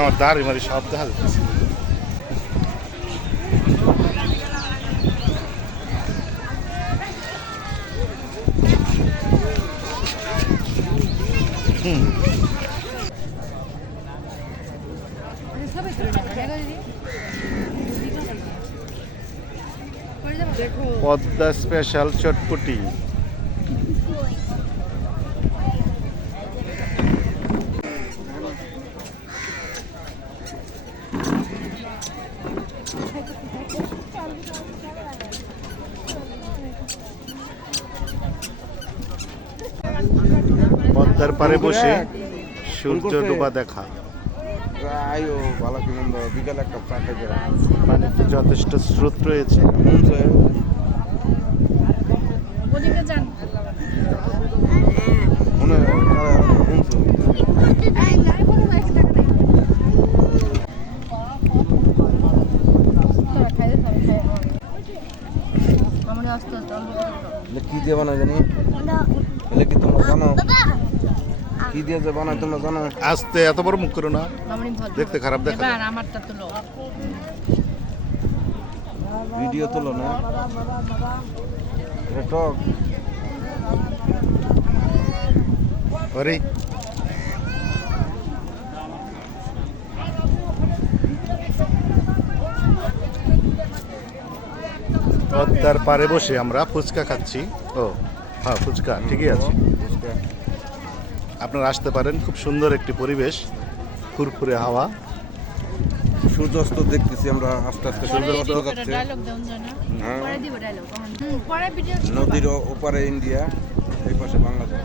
আমার দাড়ি মারি সব দেখা যাচ্ছে হুম পদ্মা স্পেশাল চটপটি। পদ্মার পারে বসে সূর্য ডোবা দেখা। আইও ভালো কি মন্দ বিকালে একটা চা খাইতে পানিতে যথেষ্ট স্রোত রয়েছে মন চায় ওদিকে যান মনে হয় মন চায় আমার আস্তে আস্তে অল্প করে দাও। এটা কি দিয়ে বানায় জানি? এটা কি তোমরা জানো? কি দিয়ে যে বানায় তোমরা জানো? আস্তে এত বড় মুখ করো না। দেখতে খারাপ দেখা। আমারটা তুলো ভিডিও তোলো না। এটা টক। পদ্মার পারে বসে আমরা ফুচকা খাচ্ছি। ও হ্যাঁ ফুচকা ঠিকই আছে। আপনারা আসতে পারেন খুব সুন্দর একটি পরিবেশ ফুরফুরে হাওয়া। সূর্যাস্ত দেখতেছি আমরা আস্তে আস্তে সূর্যাস্ত যাচ্ছে। হ্যাঁ। পরে দিব ডায়লগ পরে ভিডিও নদীর ওপারে ইন্ডিয়া এই পাশে বাংলাদেশ।